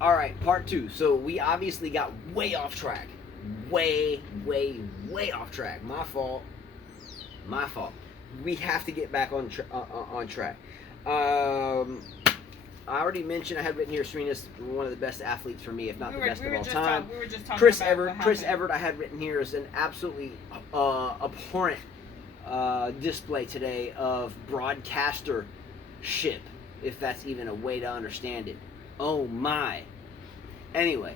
All right, part 2. So we obviously got way off track. Way off track. My fault. We have to get back on track. I already mentioned, I had written here, Serena's one of the best athletes for me, if not the best of all time. We were just talking Chris about Evert. Chris Evert, I had written here, is an absolutely abhorrent display today of broadcastership, if that's even a way to understand it. Oh my. Anyway,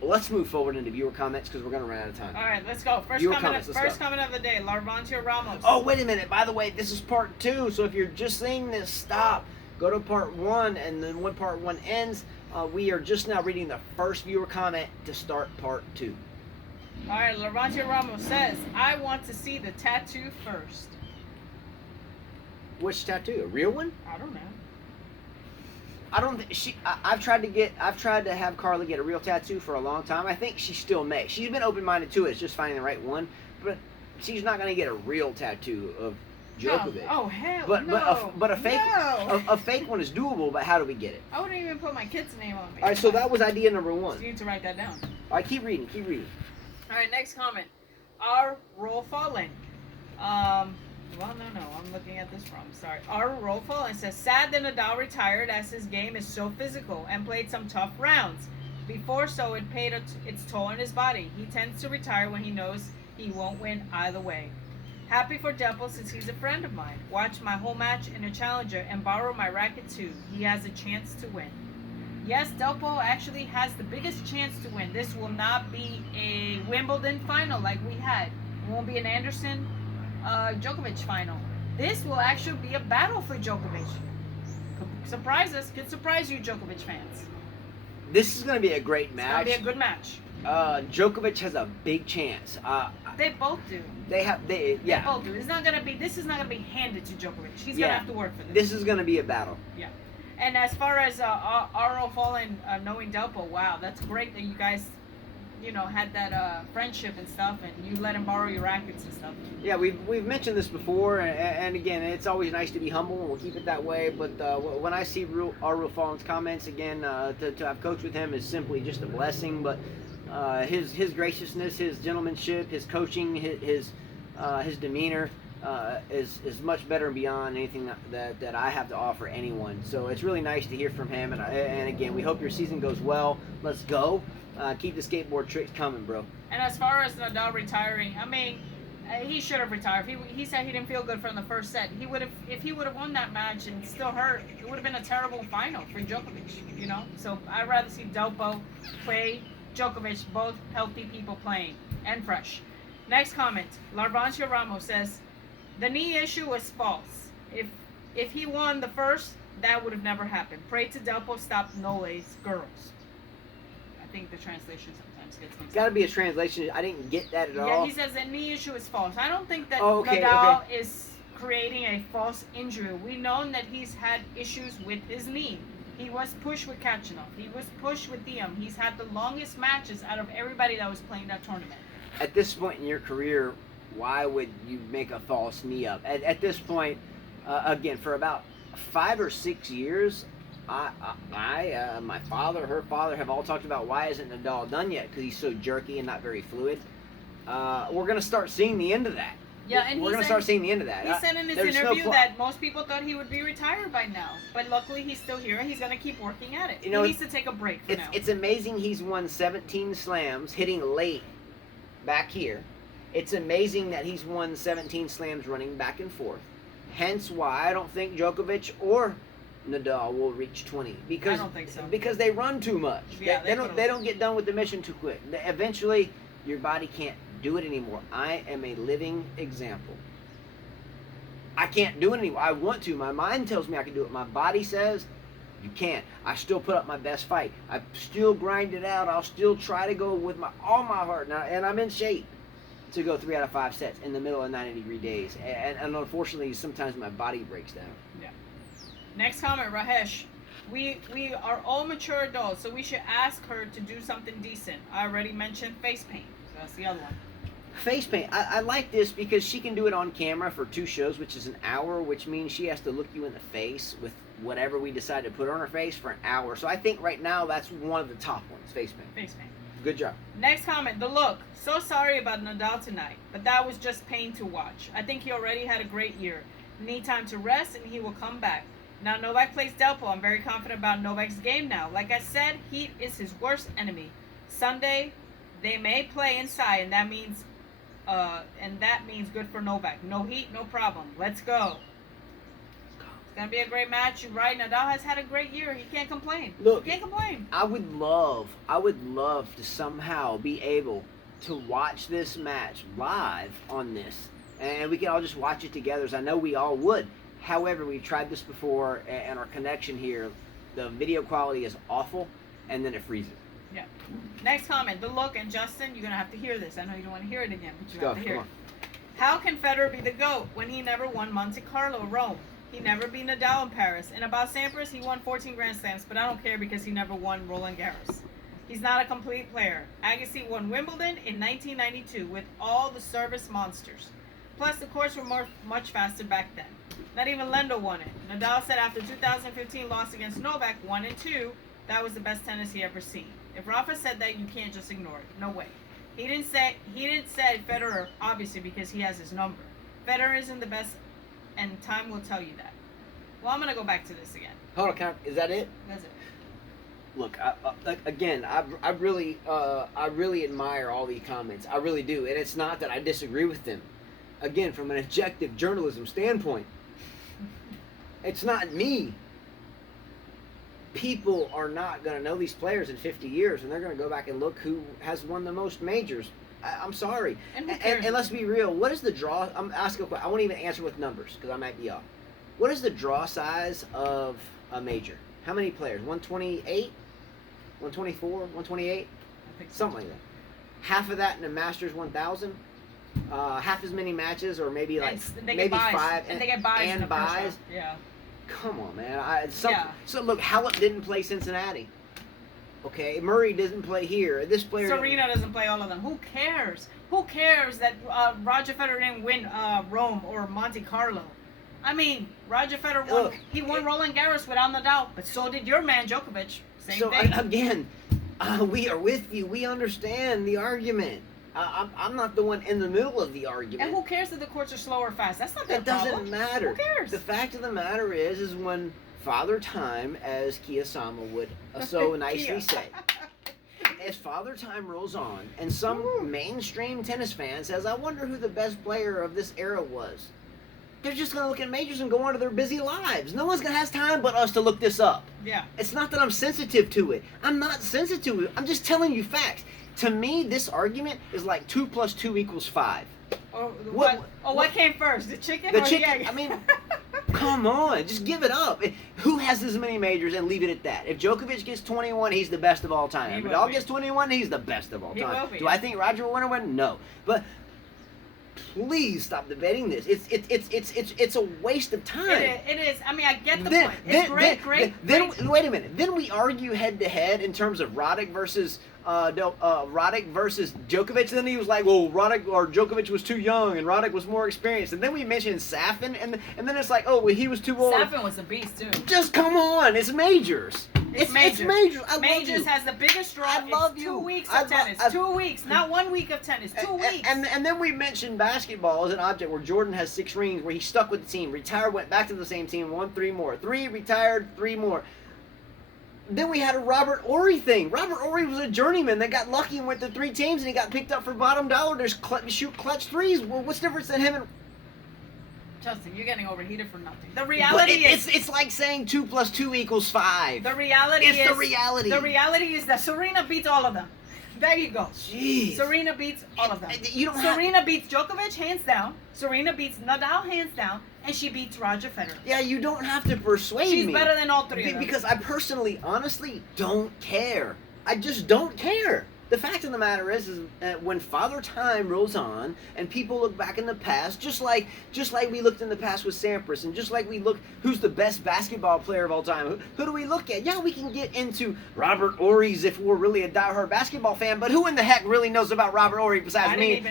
let's move forward into viewer comments because we're going to run out of time. All right, let's go. First comment of the day, Larvantio Ramos. Oh, wait a minute. By the way, this is part 2, so if you're just seeing this, stop. Go to part 1, and then when part 1 ends, we are just now reading the first viewer comment to start part 2. All right, Larvantio Ramos says, I want to see the tattoo first. Which tattoo? A real one? I don't know. I don't think I've tried to have Carla get a real tattoo for a long time. I think she still may. She's been open-minded to it. It's just finding the right one. But she's not going to get a real tattoo of Djokovic. No. Oh hell no! But a fake no. a fake one is doable. But how do we get it? I wouldn't even put my kid's name on me. All right, so that was idea number 1. So you need to write that down. All right, keep reading. All right, next comment. Our roll fallen. Well, no, I'm looking at this wrong. Sorry. Our roll fallen says, sad that Nadal retired as his game is so physical and played some tough rounds. Before so, it paid its toll on his body. He tends to retire when he knows he won't win either way. Happy for Delpo since he's a friend of mine. Watch my whole match in a challenger and borrow my racket too. He has a chance to win. Yes, Delpo actually has the biggest chance to win. This will not be a Wimbledon final like we had. It won't be an Anderson Djokovic final. This will actually be a battle for Djokovic. Could surprise us. Could surprise you, Djokovic fans. This is going to be a great match. It's going to be a good match. Djokovic has a big chance. They both do. They both do. This is not going to be handed to Djokovic. He's going to have to work for this. This is going to be a battle. Yeah. And as far as R.O. Fallen knowing Delpo, wow, that's great that you guys, had that friendship and stuff, and you let him borrow your rackets and stuff. Yeah, we've mentioned this before, and again, it's always nice to be humble, and we'll keep it that way. But when I see R.O. Fallen's comments, again, to have coached with him is simply just a blessing. But his graciousness, his gentlemanship, his coaching, his demeanor is much better and beyond anything that I have to offer anyone. So it's really nice to hear from him. And again, we hope your season goes well. Let's go. Keep the skateboard tricks coming, bro. And as far as Nadal retiring, I mean, he should have retired. He said he didn't feel good from the first set. If he would have won that match and still hurt, it would have been a terrible final for Djokovic. So I'd rather see Delpo play Djokovic, both healthy people playing and fresh. Next comment. Larvantio Ramos says, the knee issue was false. If he won the first, that would have never happened. Pray to Delpo stop Nole's girls. I think the translation sometimes gets mixed up. Got to be a translation. I didn't get that at all. Yeah, he says the knee issue is false. I don't think that Nadal is creating a false injury. We've known that he's had issues with his knee. He was pushed with Kachanov. He was pushed with Diem. He's had the longest matches out of everybody that was playing that tournament. At this point in your career, why would you make a false knee up? At this point, again, for about 5 or 6 years, my father, her father have all talked about why isn't Nadal done yet? Because he's so jerky and not very fluid. We're going to start seeing the end of that. Yeah, and we're going to start seeing the end of that. He said in his interview that most people thought he would be retired by now, but luckily he's still here and he's going to keep working at it. He needs to take a break for now. It's amazing he's won 17 slams, hitting late back here. It's amazing that he's won 17 slams running back and forth. Hence why I don't think Djokovic or Nadal will reach 20 because I don't think so. Because they run too much. Yeah, they don't get done with the mission too quick. Eventually, your body can't do it anymore. I am a living example. I can't do it anymore. I want to. My mind tells me I can do it. My body says you can't. I still put up my best fight. I still grind it out. I'll still try to go with all my heart now, and I'm in shape to go 3 out of 5 sets in the middle of 90-degree days. And unfortunately, sometimes my body breaks down. Yeah. Next comment, Rahesh. We are all mature adults, so we should ask her to do something decent. I already mentioned face paint. So that's the other one. Face paint. I like this because she can do it on camera for 2 shows, which is an hour, which means she has to look you in the face with whatever we decide to put on our face for an hour. So I think right now that's one of the top ones, face paint. Face paint. Good job. Next comment, the look. So sorry about Nadal tonight, but that was just pain to watch. I think he already had a great year. Need time to rest, and he will come back. Now Novak plays Delpo. I'm very confident about Novak's game now. Like I said, heat is his worst enemy. Sunday, they may play inside, and that means good for Novak. No heat, no problem. Let's go. It's gonna be a great match. You're right. Nadal has had a great year. He can't complain. Look, he can't complain. I would love to somehow be able to watch this match live on this, and we can all just watch it together, as I know we all would. However, we've tried this before, and our connection here, the video quality is awful, and then it freezes. Yeah. Next comment, the look, and Justin, you're gonna have to hear this. I know you don't want to hear it again, but you have to hear it. How can Federer be the GOAT when he never won Monte Carlo, Rome? He never beat Nadal in Paris. And about Sampras, he won 14 Grand Slams, but I don't care because he never won Roland Garros. He's not a complete player. Agassi won Wimbledon in 1992 with all the service monsters. Plus, the courts were much faster back then. Not even Lendo won it. Nadal said after 2015 loss against Novak, 1-2, that was the best tennis he ever seen. If Rafa said that, you can't just ignore it. No way. He didn't say Federer, obviously, because he has his number. Federer isn't the best, and time will tell you that. Well, I'm gonna go back to this again. Hold on, is that it? That's it. Look, I really admire all these comments. I really do, and it's not that I disagree with them. Again, from an objective journalism standpoint, it's not me. People are not going to know these players in 50 years, and they're going to go back and look who has won the most majors. I'm sorry. And let's be real. What is the draw? I'm asking a question. I won't even answer with numbers because I might be off. What is the draw size of a major? How many players? 128? 124? 128? Something like that. Half of that in the Masters 1000? Half as many matches, or maybe like maybe five, and they get buys and buys. Yeah. Come on, man. So look, Halep didn't play Cincinnati. Okay, Murray doesn't play here. This player. Serena doesn't play all of them. Who cares? Who cares that Roger Federer didn't win Rome or Monte Carlo? I mean, Roger Federer won. Look, he won Roland Garros without Nadal, but so did your man Djokovic. Same thing. Again, we are with you. We understand the argument. I'm not the one in the middle of the argument. And who cares that the courts are slow or fast? That's not their problem. It doesn't matter. Who cares? The fact of the matter is when Father Time, as Kiyosama would so nicely say, as Father Time rolls on, and some mainstream tennis fan says, I wonder who the best player of this era was, they're just going to look at majors and go on to their busy lives. No one's going to have time but us to look this up. Yeah. It's not that I'm sensitive to it. I'm not sensitive to it. I'm just telling you facts. To me, this argument is like 2 + 2 = 5. What came first, the chicken or the chicken? egg? I mean, come on, just give it up. Who has as many majors, and leave it at that? If Djokovic gets 21, he's the best of all time. If Nadal gets 21, he's the best of all time. Do I think Roger will win? No, but please stop debating this. It's a waste of time. It is. I mean, I get the point. It's great. Wait a minute. Then we argue head to head in terms of Roddick versus Djokovic. And then he was like, well, Roddick or Djokovic was too young and Roddick was more experienced. And then we mentioned Safin, and then it's like, oh, well, he was too old. Safin was a beast too. Just come on, it's majors. It's majors. Majors has the biggest draw. I love it's you. 2 weeks of tennis. 2 weeks, not 1 week of tennis. 2 weeks. And then we mentioned basketball as an object where Jordan has 6 rings, where he stuck with the team, retired, went back to the same team, won 3 more. 3, retired, 3 more. Then we had a Robert Horry thing. Robert Horry was a journeyman that got lucky and went to 3 teams, and he got picked up for bottom dollar to shoot clutch threes. Well, what's the difference in him and... Justin, you're getting overheated for nothing. The reality is... It's like saying 2 + 2 = 5. The reality is... the reality. The reality is that Serena beats all of them. There you go. Jeez. Serena beats all of them. Serena beats Djokovic, hands down. Serena beats Nadal, hands down. And she beats Roger Federer. Yeah, you don't have to persuade me. She's better than all 3 of them. Because I personally, honestly, don't care. I just don't care. The fact of the matter is when Father Time rolls on and people look back in the past, just like we looked in the past with Sampras, and just like we look, who's the best basketball player of all time? Who do we look at? Yeah, we can get into Robert Horry's if we're really a diehard basketball fan, but who in the heck really knows about Robert Horry besides me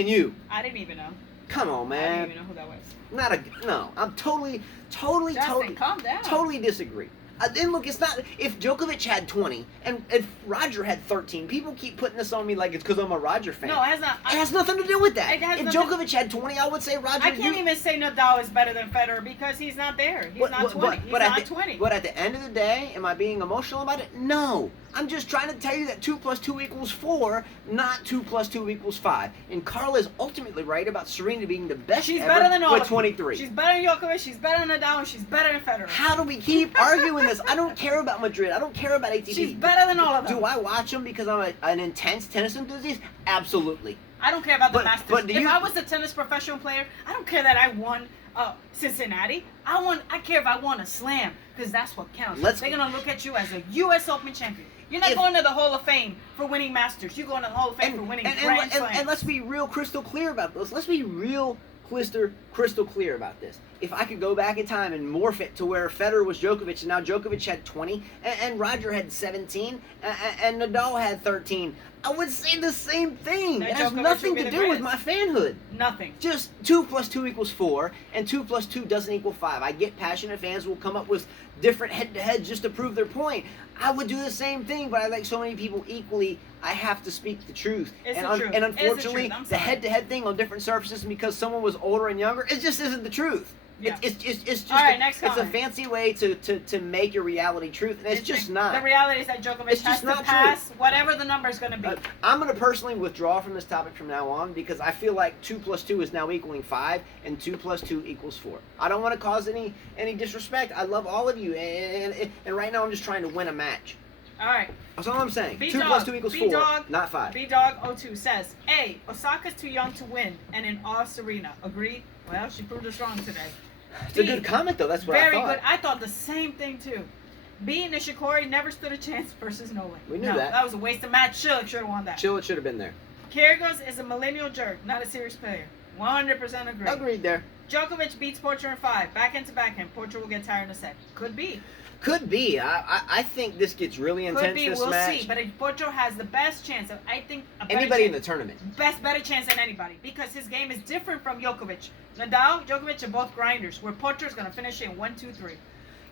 and you? I didn't even know. Come on, I don't man. even know who that was. No. I'm totally Justin, calm down. totally disagree. Then look, it's not. If Djokovic had 20 and if Roger had 13, people keep putting this on me like it's because I'm a Roger fan. No, it has not. It has nothing to do with that. It has If nothing- Djokovic had 20, I would say Roger. I can't even say Nadal is better than Federer because he's not there. He's not 20. He's not 20. But at the end of the day, am I being emotional about it? No. I'm just trying to tell you that 2 + 2 = 4, not 2 + 2 = 5. And Carla is ultimately right about Serena being the best She's ever better than all with of them. 23. She's better than Djokovic. She's better than Nadal. And she's better than Federer. How do we keep arguing this? I don't care about Madrid. I don't care about ATP. She's better than all of them. Do I watch them because I'm an intense tennis enthusiast? Absolutely. I don't care about the But- Masters. but do If you- I was a tennis professional player, I don't care that I won Cincinnati. I care if I won a slam because that's what counts. They're gonna look at you as a U.S. Open champion. You're not going to the Hall of Fame for winning Masters. You're going to the Hall of Fame for winning Grand Slams. And let's be real crystal clear about this. Let's be real crystal clear about this. If I could go back in time and morph it to where Federer was Djokovic and now Djokovic had 20 and Roger had 17 and Nadal had 13, I would say the same thing. That It has Djokovic nothing would be to the do with greatest. my fanhood. Nothing. Just 2 + 2 = 4, and 2 + 2 doesn't equal 5. I get passionate fans will come up with different head-to-heads just to prove their point. I would do the same thing, but I like so many people equally. I have to speak the truth. It's and the truth. And It's the unfortunately, truth. I'm the sorry. head-to-head thing on different surfaces because someone was older and younger, it just isn't the truth. Yeah. It's just All right, next it's a comment. fancy way to make your reality truth, and it's just not. The reality is that Djokovic It's has just to not pass whatever the number is going to be. I'm going to personally withdraw from this topic from now on because I feel like 2 + 2 is now equaling 5 and 2 + 2 = 4. I don't want to cause any disrespect. I love all of you, and right now I'm just trying to win a match. All right. That's all I'm saying. 2 B-Dog, + 2 = 4, B-Dog, not 5. B-Dog02 says, A, Osaka's too young to win, and in awe Serena. Agree? Well, she proved us wrong today. It's a good comment, though. That's what Very I thought. good. I thought the same thing, too. B, Nishikori never stood a chance versus Nolan. We knew no, that. That was a waste of match. Chill should have won that. Chill, it should have been there. Kyrgios is a millennial jerk, not a serious player. 100% agree. Agreed there. Djokovic beats Potro in 5. Backhand to backhand. Potro will get tired in a set. Could be. Could be. I think this gets really intense. Could be. This We'll match. see. But if Potro has the best chance of, I think, a better Anybody in chance. the tournament. Better chance than anybody because his game is different from Djokovic. Nadal, Djokovic are both grinders. Where Potro's gonna finish in 1, 2, 3.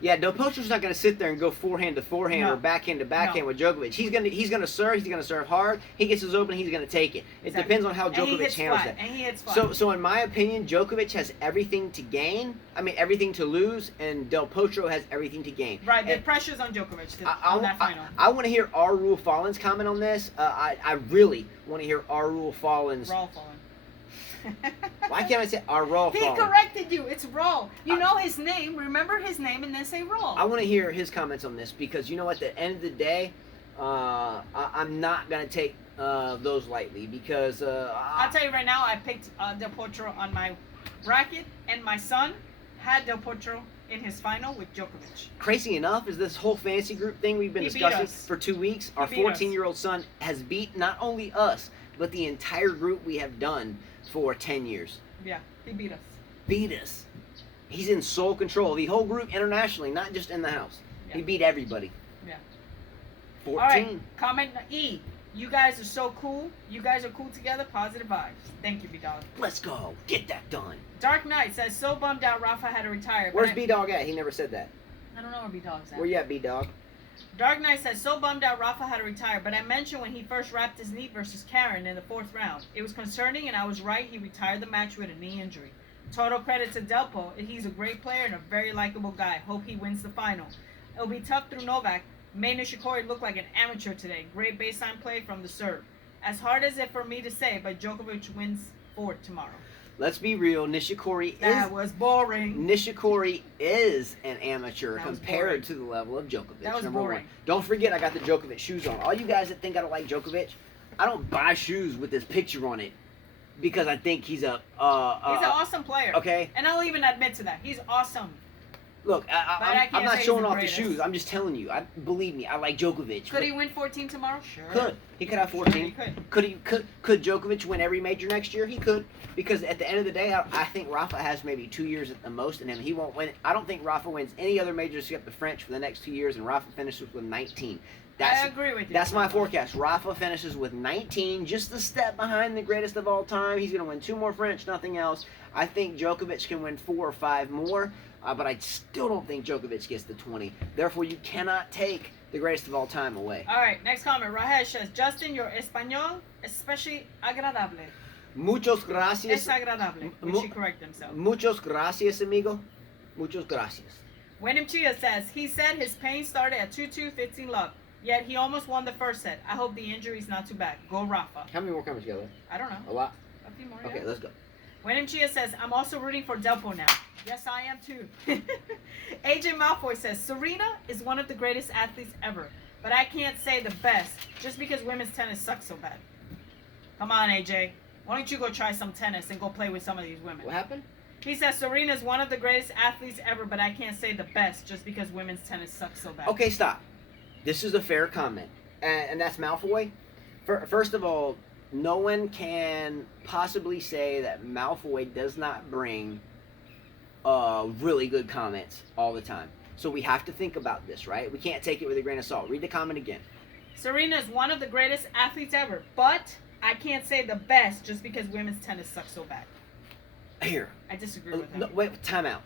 Yeah, no, Potro's not going to sit there and go forehand to forehand No. or backhand to backhand No. with Djokovic. He's going to serve. He's going to serve hard. He gets his open. He's going to take it. It Exactly. depends on how And he Djokovic hits handles flat, that. and he hits flat. So in my opinion, Djokovic has everything to gain. I mean, everything to lose, and Del Potro has everything to gain. Right, the And pressure's on Djokovic on that final. I want to hear R. Rule Fallon's comment on this. I really want to hear R. Rule Fallon's. Raw falling. Why can't I say R. Rule He Fallon? corrected you. It's Raw. You know his name. Remember his name and then say Raw. I want to hear his comments on this because you know what? At the end of the day, I'm not gonna take those lightly because I'll tell you right now, I picked Del Potro on my bracket, and my son had Del Potro in his final with Djokovic. crazy enough is this whole fantasy group thing we've been He beat discussing us. for 2 weeks. Our He beat us. 14-year-old son has beat not only us but the entire group we have done for 10 years. Yeah, he beat us. Beat us. He's in sole control. The whole group internationally, not just in the house. Yeah. He beat everybody. Yeah. 14. All right, comment E. You guys are so cool. You guys are cool together. Positive vibes. Thank you, B-Dog. Let's go. Get that done. Dark Knight says, so bummed out Rafa had to retire. but Where's I- B-Dog at? He never said that. I don't know where B-Dog's at. Where you at, B-Dog? Dark Knight says, so bummed out Rafa had to retire, but I mentioned when he first wrapped his knee versus Karen in the 4th round. It was concerning, and I was right. He retired the match with a knee injury. Total credit to Delpo. He's a great player and a very likable guy. Hope he wins the final. It'll be tough through Novak. Made Nishikori look like an amateur today. Great baseline play from the serve. As hard as it for me to say, but Djokovic wins 4 tomorrow. Let's be real. Nishikori That was boring. Nishikori is an amateur That was compared boring. to the level of Djokovic. That was number boring. one. Don't forget, I got the Djokovic shoes on. All you guys that think I don't like Djokovic, I don't buy shoes with this picture on it because I think he's a. He's an awesome player. Okay. And I'll even admit to that. He's awesome. Look, But I I'm can't not say showing he's the off the greatest. shoes. I'm just telling you. Believe me, I like Djokovic. Could he win 14 tomorrow? Sure. Could. He could have Sure, 14. he could. Could Djokovic win every major next year? He could. Because at the end of the day, I think Rafa has maybe 2 years at the most in him. He won't win. I don't think Rafa wins any other majors except the French for the next 2 years, and Rafa finishes with 19. I agree with you. That's my forecast. Rafa finishes with 19, just a step behind the greatest of all time. He's going to win 2 more French, nothing else. I think Djokovic can win 4 or 5 more, but I still don't think Djokovic gets the 20. Therefore, you cannot take the greatest of all time away. All right, next comment. Rajesh says, Justin, your español especially agradable. Muchas gracias. Es agradable. We should correct himself. Muchas gracias, amigo. Muchas gracias. Wenham Chia says, he said his pain started at 2-2, 15 love. Yet he almost won the first set. I hope the injury's not too bad. Go Rafa. How many more comments together? I don't know. A lot? A few more, Okay, yeah. let's go. Wenham Chia says, I'm also rooting for Delpo now. Yes, I am too. AJ Malfoy says, Serena is one of the greatest athletes ever, but I can't say the best just because women's tennis sucks so bad. Come on, AJ. Why don't you go try some tennis and go play with some of these women? What happened? He says, Serena is one of the greatest athletes ever, but I can't say the best just because women's tennis sucks so bad. Okay, stop. This is a fair comment, and that's Malfoy. First of all, no one can possibly say that Malfoy does not bring really good comments all the time. So we have to think about this, right? We can't take it with a grain of salt. Read the comment again. Serena is one of the greatest athletes ever, but I can't say the best just because women's tennis sucks so bad. Here. I disagree with him. No, wait, time out.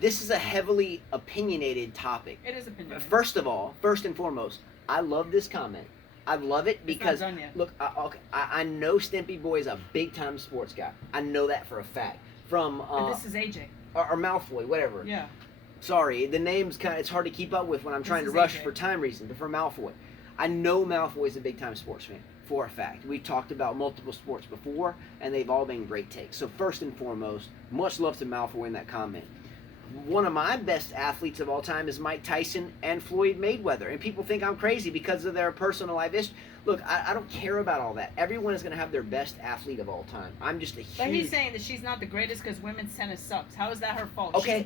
This is a heavily opinionated topic. It is opinionated. First and foremost, I love this comment. I love it because, It's not done yet. look, I know Stimpy Boy is a big-time sports guy. I know that for a fact. From, But this is AJ. or Malfoy, whatever. Yeah. Sorry, the name's it's hard to keep up with when I'm trying to is rush AJ. for time reasons, but for Malfoy. I know Malfoy is a big-time sports fan, for a fact. We've talked about multiple sports before, and they've all been great takes. So first and foremost, much love to Malfoy in that comment. One of my best athletes of all time is Mike Tyson and Floyd Mayweather. And people think I'm crazy because of their personal life history. Look, I don't care about all that. Everyone is going to have their best athlete of all time. I'm just a huge... But he's saying that she's not the greatest because women's tennis sucks. How is that her fault? Okay.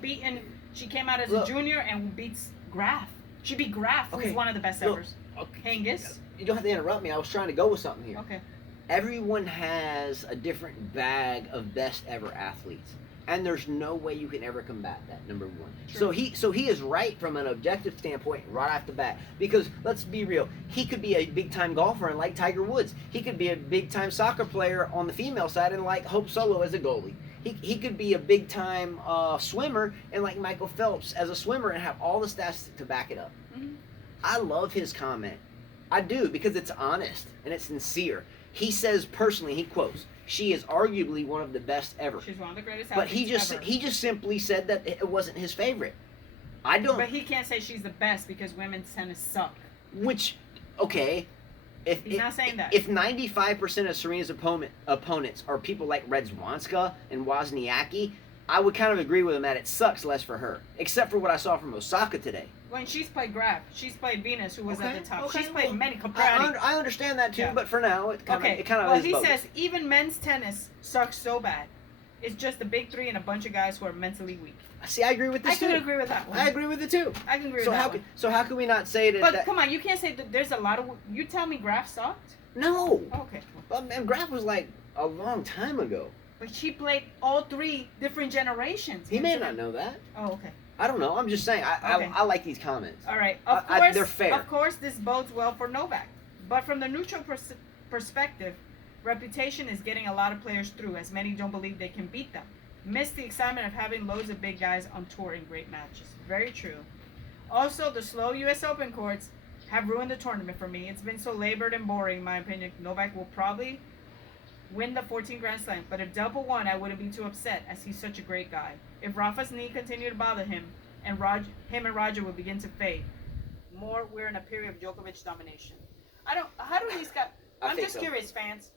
She came out as Look. a junior and beats Graf. She beat Graf, Okay. who's one of the best Look. evers. Okay. Hengis. You don't have to interrupt me. I was trying to go with something here. Okay. Everyone has a different bag of best ever athletes. And there's no way you can ever combat that, number one. True. So he is right from an objective standpoint right off the bat. Because let's be real, he could be a big time golfer and like Tiger Woods. He could be a big time soccer player on the female side and like Hope Solo as a goalie. He could be a big time swimmer and like Michael Phelps as a swimmer and have all the stats to back it up. Mm-hmm. I love his comment. I do, because it's honest and it's sincere. He says personally, he quotes, she is arguably one of the best ever. She's one of the greatest But athletes ever. he just simply said that it wasn't his favorite. I don't. But he can't say she's the best because women's tennis suck. Which, okay, He's not saying that. If 95% of Serena's opponents are people like Redzwanska and Wozniacki, I would kind of agree with him that it sucks less for her. Except for what I saw from Osaka today. When she's played Graf, she's played Venus, who was at the top. Okay, She's played well, many. Caprati. I understand that too, Yeah. but for now, it kind of Well, is he bogus. says even men's tennis sucks so bad. It's just the big three and a bunch of guys who are mentally weak. See, I agree with this I too. can agree with that one. I agree with it too. I can agree So with that how one. so how can we not say that? But come on, you can't say that there's a lot of. You tell me Graf sucked? No. Okay. And Graf was like a long time ago. But she played all 3 different generations. He may not know that. Oh, okay. I don't know. I'm just saying. Okay. I like these comments. All right. Of I- course, they're fair. Of course, this bodes well for Novak. But from the neutral perspective, reputation is getting a lot of players through, as many don't believe they can beat them. Miss the excitement of having loads of big guys on tour in great matches. Very true. Also, the slow U.S. Open courts have ruined the tournament for me. It's been so labored and boring, in my opinion. Novak will probably win the 14 Grand Slam, but if Delpo won, I wouldn't be too upset, as he's such a great guy. If Rafa's knee continued to bother him, and him and Roger would begin to fade, we're in a period of Djokovic domination. How do these guys, I'm just curious, fans,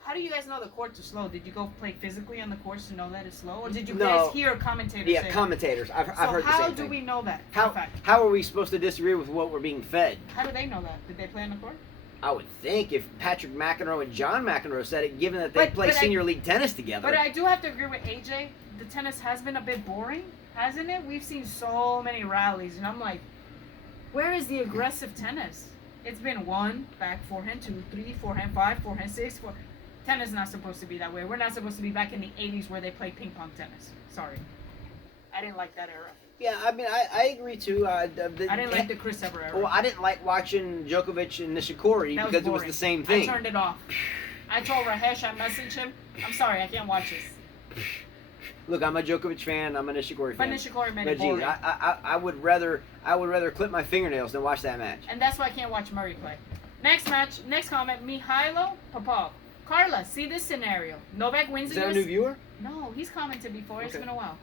how do you guys know the courts are slow? Did you go play physically on the course to know that it's slow? Or did you guys hear commentators say that? Commentators. I've heard the same thing. So how do we know that? for a fact? How are we supposed to disagree with what we're being fed? How do they know that? Did they play on the court? I would think if Patrick McEnroe and John McEnroe said it, given that they play but senior league tennis together. But I do have to agree with AJ. The tennis has been a bit boring. hasn't it? We've seen so many rallies, and I'm like, where is the aggressive tennis? It's been 1, back, forehand, 2, 3, forehand, 5, forehand, 6, 4. Tennis is not supposed to be that way. We're not supposed to be back in the 80s where they played ping pong tennis. Sorry. I didn't like that era. Yeah, I mean, I agree too. I didn't like the Chris Evert era. Well, I didn't like watching Djokovic and Nishikori because it was the same thing. I turned it off. I told Rahesh, I messaged him, I'm sorry, I can't watch this. Look, I'm a Djokovic fan. I'm a Nishikori fan. But Nishikori made But it boring. geez, I would rather clip my fingernails than watch that match. And that's why I can't watch Murray play. Next match, next comment, Mihailo Popov. Carla, see this scenario. Novak wins the US... Is that a new viewer? No, he's commented before. It's Okay. been a while.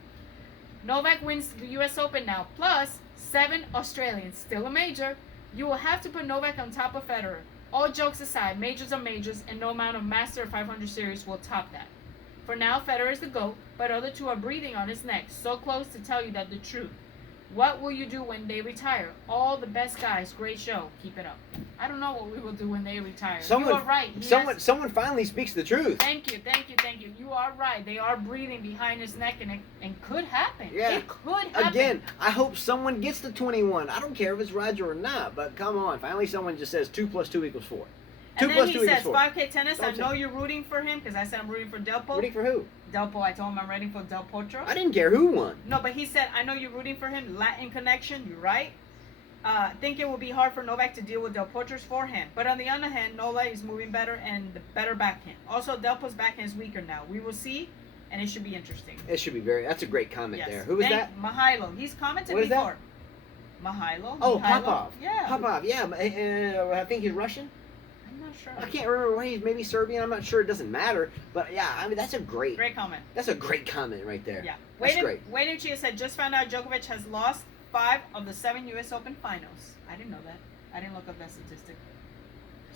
Novak wins the US Open now, plus 7 Australians. Still a major. You will have to put Novak on top of Federer. All jokes aside, majors are majors, and no amount of Master 500 series will top that. For now, Federer is the GOAT, but other two are breathing on his neck, so close to tell you that the truth. What will you do when they retire? All the best guys, great show. Keep it up. I don't know what we will do when they retire. You are right. Someone finally speaks the truth. Thank you. You are right. They are breathing behind his neck, and it could happen. Yeah. It could happen. Again, I hope someone gets to 21. I don't care if it's Roger or not, but come on. Finally, someone just says 2 + 2 = 4. And 2 then + he 2 says, = 4. 5K tennis, I Don't know say- you're rooting for him, because I said I'm rooting for Delpo. Rooting for who? Delpo, I told him I'm rooting for Del Potro. I didn't care who won. No, but he said, I know you're rooting for him. Latin connection, you're right. Think it will be hard for Novak to deal with Del Potro's forehand. But on the other hand, Novak is moving better and the better backhand. Also, Delpo's backhand is weaker now. We will see, and it should be interesting. It should be that's a great comment Yes. there. Who was that? Mihailo. He's commented What is before. Mihailo? Oh, Mihailo? Popov. Yeah. Popov, yeah. I think he's Russian. I'm not sure. I can't remember where he's maybe Serbian. I'm not sure. It doesn't matter. But yeah, I mean, that's a great comment. That's a great comment right there. Yeah. That's great. Wayne Chia said, just found out Djokovic has lost 5 of the 7 U.S. Open finals. I didn't know that. I didn't look up that statistic.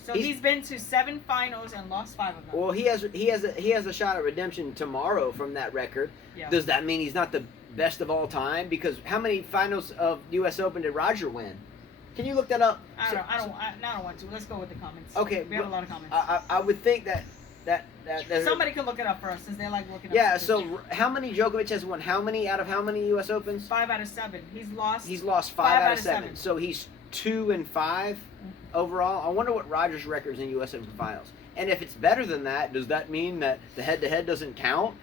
So he's been to 7 finals and lost 5 of them. Well, he has a shot at redemption tomorrow from that record. Yeah. Does that mean he's not the best of all time? Because how many finals of U.S. Open did Roger win? Can you look that up? I don't want to. Let's go with the comments. Okay. We have a lot of comments. I would think that somebody can look it up for us since they like looking up. Yeah. statistics. So how many Djokovic has won? How many out of how many U.S. Opens? 5 out of 7. He's lost 5 out of 7. So he's 2-5 overall. I wonder what Roger's record is in U.S. Open finals. And if it's better than that, does that mean that the head-to-head doesn't count?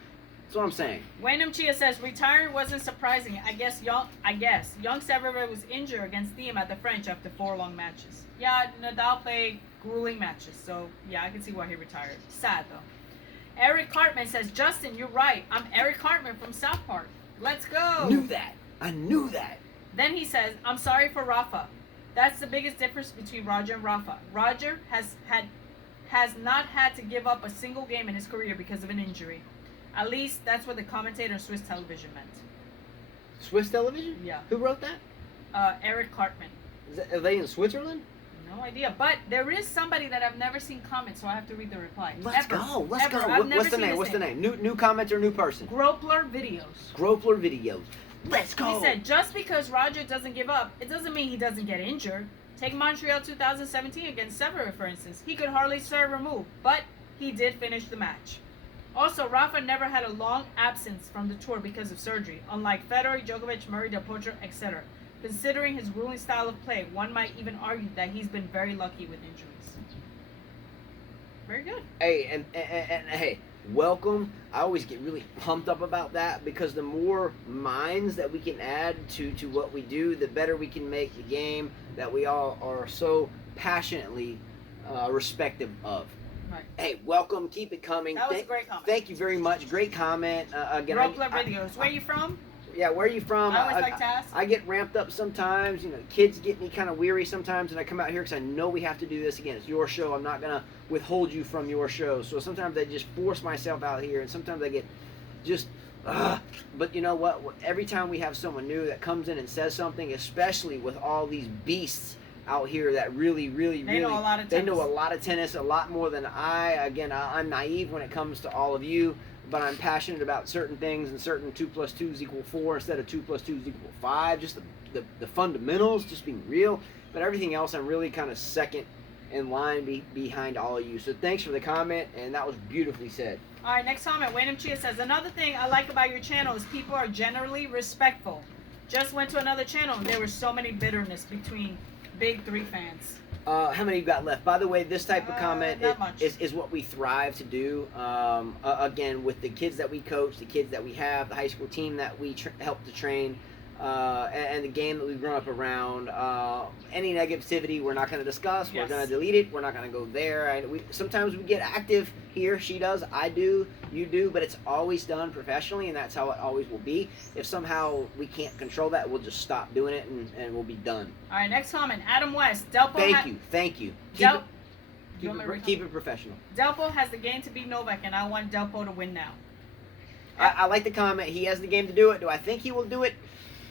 That's what I'm saying. Wyndham Chia says, retiring wasn't surprising. I guess young Federer was injured against Thiem at the French after 4 long matches. Yeah, Nadal played grueling matches, so yeah, I can see why he retired. Sad though. Eric Cartman says, Justin, you're right. I'm Eric Cartman from South Park. Let's go. I knew that. Then he says, I'm sorry for Rafa. That's the biggest difference between Roger and Rafa. Roger has not had to give up a single game in his career because of an injury. At least that's what the commentator on Swiss television meant. Swiss television? Yeah. Who wrote that? Eric Cartman. Are they in Switzerland? No idea. But there is somebody that I've never seen comment, so I have to read the reply. Let's go. I've never What's the seen name? his What's the name? New comment or new person? Gropler Videos. Gropler Videos. Let's go. He said, just because Roger doesn't give up, it doesn't mean he doesn't get injured. Take Montreal 2017 against Federer, for instance. He could hardly serve or move, but he did finish the match. Also, Rafa never had a long absence from the tour because of surgery, unlike Federer, Djokovic, Murray, Del Potro, etc. Considering his grueling style of play, one might even argue that he's been very lucky with injuries. Very good. Hey, and hey, welcome. I always get really pumped up about that because the more minds that we can add to what we do, the better we can make the game that we all are so passionately respective of. Right. Hey, welcome. Keep it coming. That was a great comment. Thank you very much. Great comment. Again, Gropler Videos. Where are you from? Yeah, where are you from? I always like to ask. I get ramped up sometimes. You know, kids get me kind of weary sometimes, and I come out here because I know we have to do this again. It's your show. I'm not gonna withhold you from your show. So sometimes I just force myself out here, and sometimes I get just. But you know what? Every time we have someone new that comes in and says something, especially with all these beasts out here that really They know a lot of tennis. they know a lot of tennis, a lot more than I. Again, I'm naive when it comes to all of you. But I'm passionate about certain things and certain 2 + 2 = 4 instead of 2 + 2 = 5. Just the fundamentals, just being real. But everything else, I'm really kind of second in line behind all of you. So thanks for the comment, and that was beautifully said. All right, next comment. Wayne M. Chia says, another thing I like about your channel is people are generally respectful. Just went to another channel and there was so many bitterness between big three fans. How many you got left? By the way, this type of comment Not is what we thrive to do. Again, with the kids that we coach, the kids that we have, the high school team that we help to train, and the game that we've grown up around. Any negativity we're not going to discuss. Yes. We're going to delete it. We're not going to go there. Sometimes we get active here. She does. I do. You do. But it's always done professionally, and that's how it always will be. If somehow we can't control that, we'll just stop doing it, and we'll be done. All right, next comment. Adam West. Delpo Thank you. Keep it professional. Delpo has the game to beat Novak, and I want Delpo to win now. I like the comment. He has the game to do it. Do I think he will do it?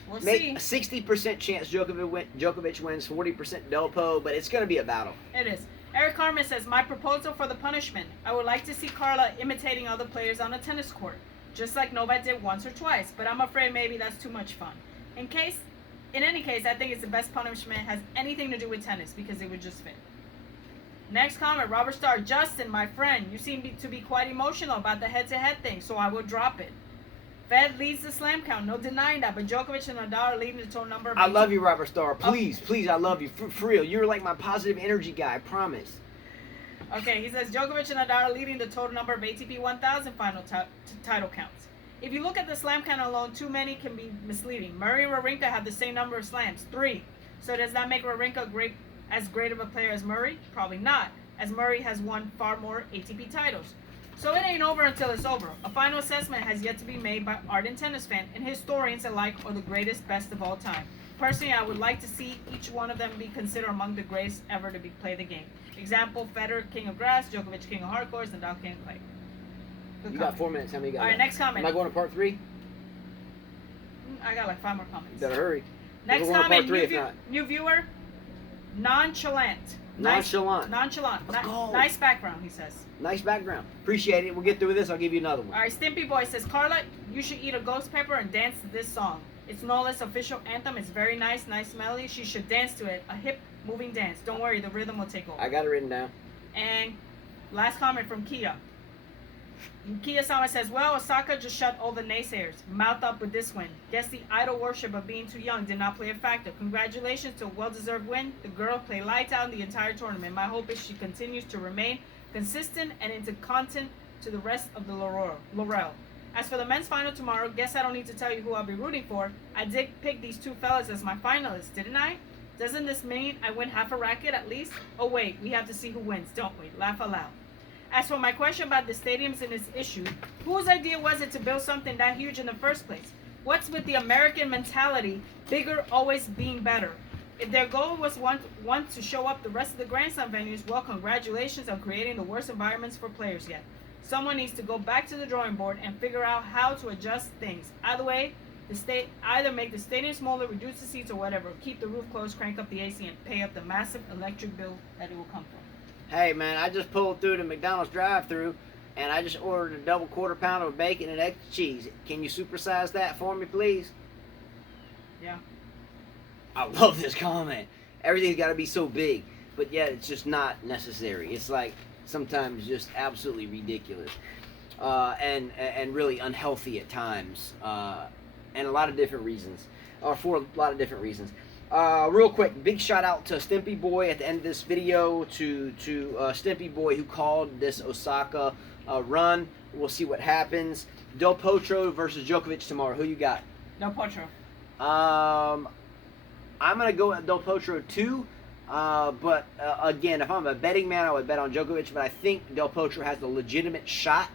We'll Make see. a 60% chance Djokovic wins, 40% Delpo, but it's going to be a battle. It is. Eric Carmen says, my proposal for the punishment. I would like to see Carla imitating other players on a tennis court, just like Novak did once or twice, but I'm afraid maybe that's too much fun. In any case, I think it's the best punishment has anything to do with tennis because it would just fit. Next comment, Robert Starr. Justin, my friend, you seem to be quite emotional about the head-to-head thing, so I will drop it. Fed leads the slam count, no denying that, but Djokovic and Nadal are leading the total number of... I love you, Robert Starr. Please, I love you. For real. You're like my positive energy guy, I promise. Okay, he says Djokovic and Nadal are leading the total number of ATP 1000 final title counts. If you look at the slam count alone, too many can be misleading. Murray and Wawrinka have the same number of slams, 3. So does that make Wawrinka as great of a player as Murray? Probably not, as Murray has won far more ATP titles. So it ain't over until it's over. A final assessment has yet to be made by ardent tennis fans and historians alike or the greatest best of all time. Personally, I would like to see each one of them be considered among the greatest ever to play the game. Example, Federer, king of grass, Djokovic, king of hard courts, and Nadal, king of clay. You got 4 minutes. How many you got? All right, next comment. Am I going to part 3? I got like 5 more comments. You better hurry. Next comment, new viewer, nonchalant. Nonchalant. Nonchalant. Go. Nice background, he says. Nice background. Appreciate it. We'll get through this. I'll give you another one. All right, Stimpy Boy says, Carla, you should eat a ghost pepper and dance to this song. It's Nola's official anthem. It's very nice melody. She should dance to it. A hip, moving dance. Don't worry, the rhythm will take over. I got it written down. And last comment from Kia. Kia-sama says, well, Osaka just shut all the naysayers. Mouth up with this win. Guess the idol worship of being too young did not play a factor. Congratulations to a well-deserved win. The girl played lights out in the entire tournament. My hope is she continues to remain consistent and into content to the rest of the Laurel. As for the men's final tomorrow, guess I don't need to tell you who I'll be rooting for. I did pick these two fellas as my finalists, didn't I? Doesn't this mean I win half a racket at least? Oh wait, we have to see who wins, don't we? Laugh aloud. As for my question about the stadiums and its issue, whose idea was it to build something that huge in the first place? What's with the American mentality, bigger always being better? If their goal was one to show up the rest of the Grand Slam venues, well, congratulations on creating the worst environments for players yet. Someone needs to go back to the drawing board and figure out how to adjust things. Either way, either make the stadium smaller, reduce the seats, or whatever. Keep the roof closed, crank up the AC, and pay up the massive electric bill that it will come from. Hey, man, I just pulled through the McDonald's drive-thru, and I just ordered a double quarter pounder of bacon and extra cheese. Can you supersize that for me, please? Yeah. I love this comment. Everything's got to be so big, but yet it's just not necessary. It's like sometimes just absolutely ridiculous, and really unhealthy at times, and a lot of different reasons, or for a lot of different reasons. Real quick, big shout out to Stimpy Boy at the end of this video, to Stimpy Boy who called this Osaka run. We'll see what happens. Del Potro versus Djokovic tomorrow. Who you got? Del Potro. I'm going to go with Del Potro too. But again, if I'm a betting man, I would bet on Djokovic, but I think Del Potro has a legitimate shot.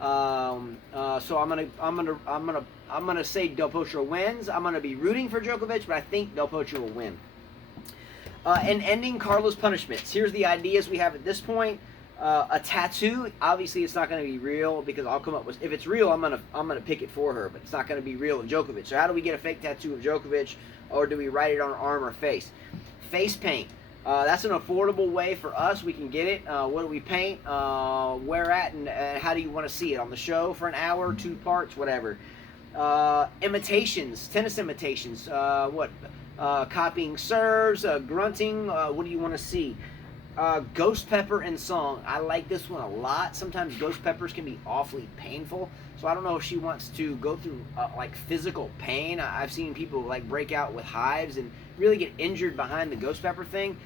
So I'm gonna say Del Potro wins. I'm gonna be rooting for Djokovic, but I think Del Potro will win. And ending Carla's punishments. Here's the ideas we have at this point. A tattoo. Obviously, it's not going to be real because I'll come up with. If it's real, I'm gonna pick it for her, but it's not going to be real of Djokovic. So how do we get a fake tattoo of Djokovic, or do we write it on our arm or face? Face paint. That's an affordable way for us. We can get it. What do we paint? Where at? And how do you want to see it? On the show for an hour, 2 parts, whatever. Imitations, tennis imitations. Copying serves, grunting. What do you want to see? Ghost pepper and song. I like this one a lot. Sometimes ghost peppers can be awfully painful, so I don't know if she wants to go through like physical pain. I've seen people like break out with hives and really get injured behind the ghost pepper thing.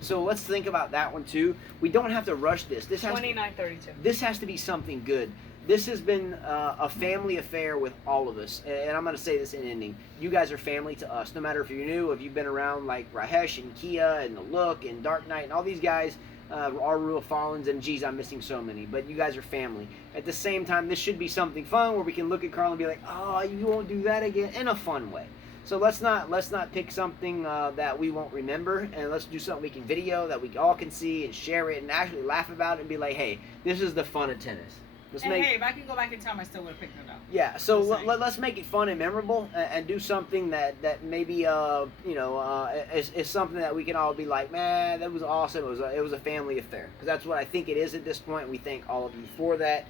So let's think about that one too. We don't have to rush this. This has 29-32. This has to be something good. This has been a family affair with all of us, and I'm going to say this in ending. You guys are family to us. No matter if you're new, if you've been around like Rahesh and Kia and The Look and Dark Knight and all these guys, our Real Fallens, and geez, I'm missing so many. But you guys are family. At the same time, this should be something fun where we can look at Carl and be like, oh, you won't do that again, in a fun way. So let's not pick something that we won't remember, and let's do something we can video that we all can see and share it and actually laugh about it and be like, hey, this is the fun of tennis. Hey, if I could go back in time, I still would have picked it up. Yeah, so let's make it fun and memorable, and do something that maybe is something that we can all be like, man, that was awesome. It was a family affair, because that's what I think it is at this point. We thank all of you for that.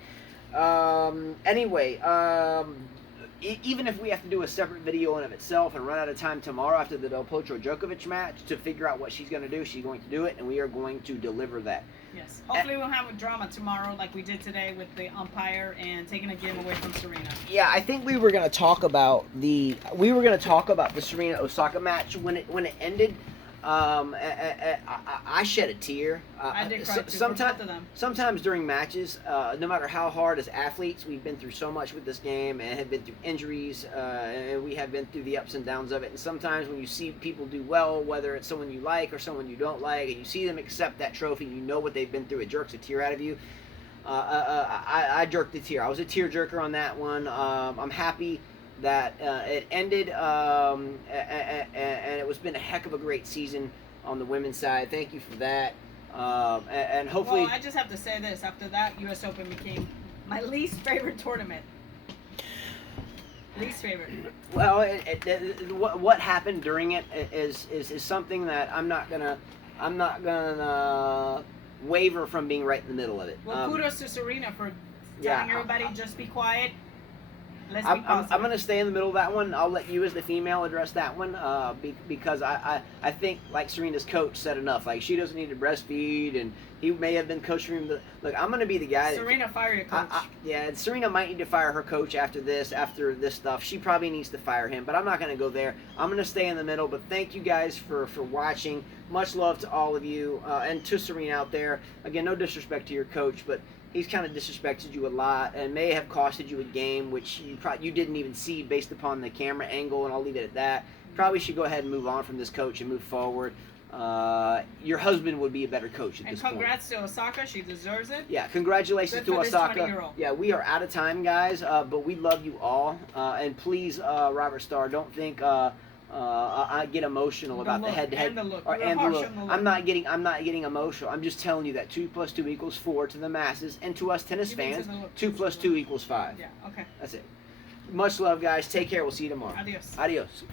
Anyway, even if we have to do a separate video in of itself and run out of time tomorrow after the Del Potro Djokovic match to figure out what she's going to do, she's going to do it, and we are going to deliver that. Yes. Hopefully we'll have a drama tomorrow like we did today with the umpire and taking a game away from Serena. Yeah, I think we were going to talk about the Serena Osaka match when it ended. I shed a tear. I did cry too, for both of them. Sometimes during matches, no matter how hard as athletes, we've been through so much with this game and have been through injuries, and we have been through the ups and downs of it. And sometimes when you see people do well, whether it's someone you like or someone you don't like, and you see them accept that trophy, you know what they've been through, it jerks a tear out of you. I jerked a tear. I was a tear jerker on that one. I'm happy that it ended, and it was been a heck of a great season on the women's side. Thank you for that, and hopefully. Well, I just have to say this: after that, U.S. Open became my least favorite tournament. Least favorite. Well, what happened during it is something that I'm not gonna waver from being right in the middle of it. Well, kudos to Serena for telling everybody just be quiet. I'm going to stay in the middle of that one. I'll let you as the female address that one because I think, like Serena's coach said enough. Like, she doesn't need to breastfeed, and he may have been coaching him. Look, I'm going to be the guy. Serena, fire your coach. Yeah, Serena might need to fire her coach after this stuff. She probably needs to fire him, but I'm not going to go there. I'm going to stay in the middle, but thank you guys for watching. Much love to all of you, and to Serena out there. Again, no disrespect to your coach, but he's kind of disrespected you a lot and may have costed you a game, which you didn't even see based upon the camera angle, and I'll leave it at that. Probably should go ahead and move on from this coach and move forward. Your husband would be a better coach at this point. And congrats to Osaka. She deserves it. Yeah, congratulations to Osaka. Yeah, we are out of time, guys, but we love you all. And please, Robert Starr, don't think I get emotional about the head-to-head and the look. I'm not getting emotional. I'm just telling you that 2 + 2 = 4 to the masses, and to us tennis fans, 2 + 2 = 5. Yeah. Okay. That's it. Much love, guys. Take care. We'll see you tomorrow. Adios. Adios.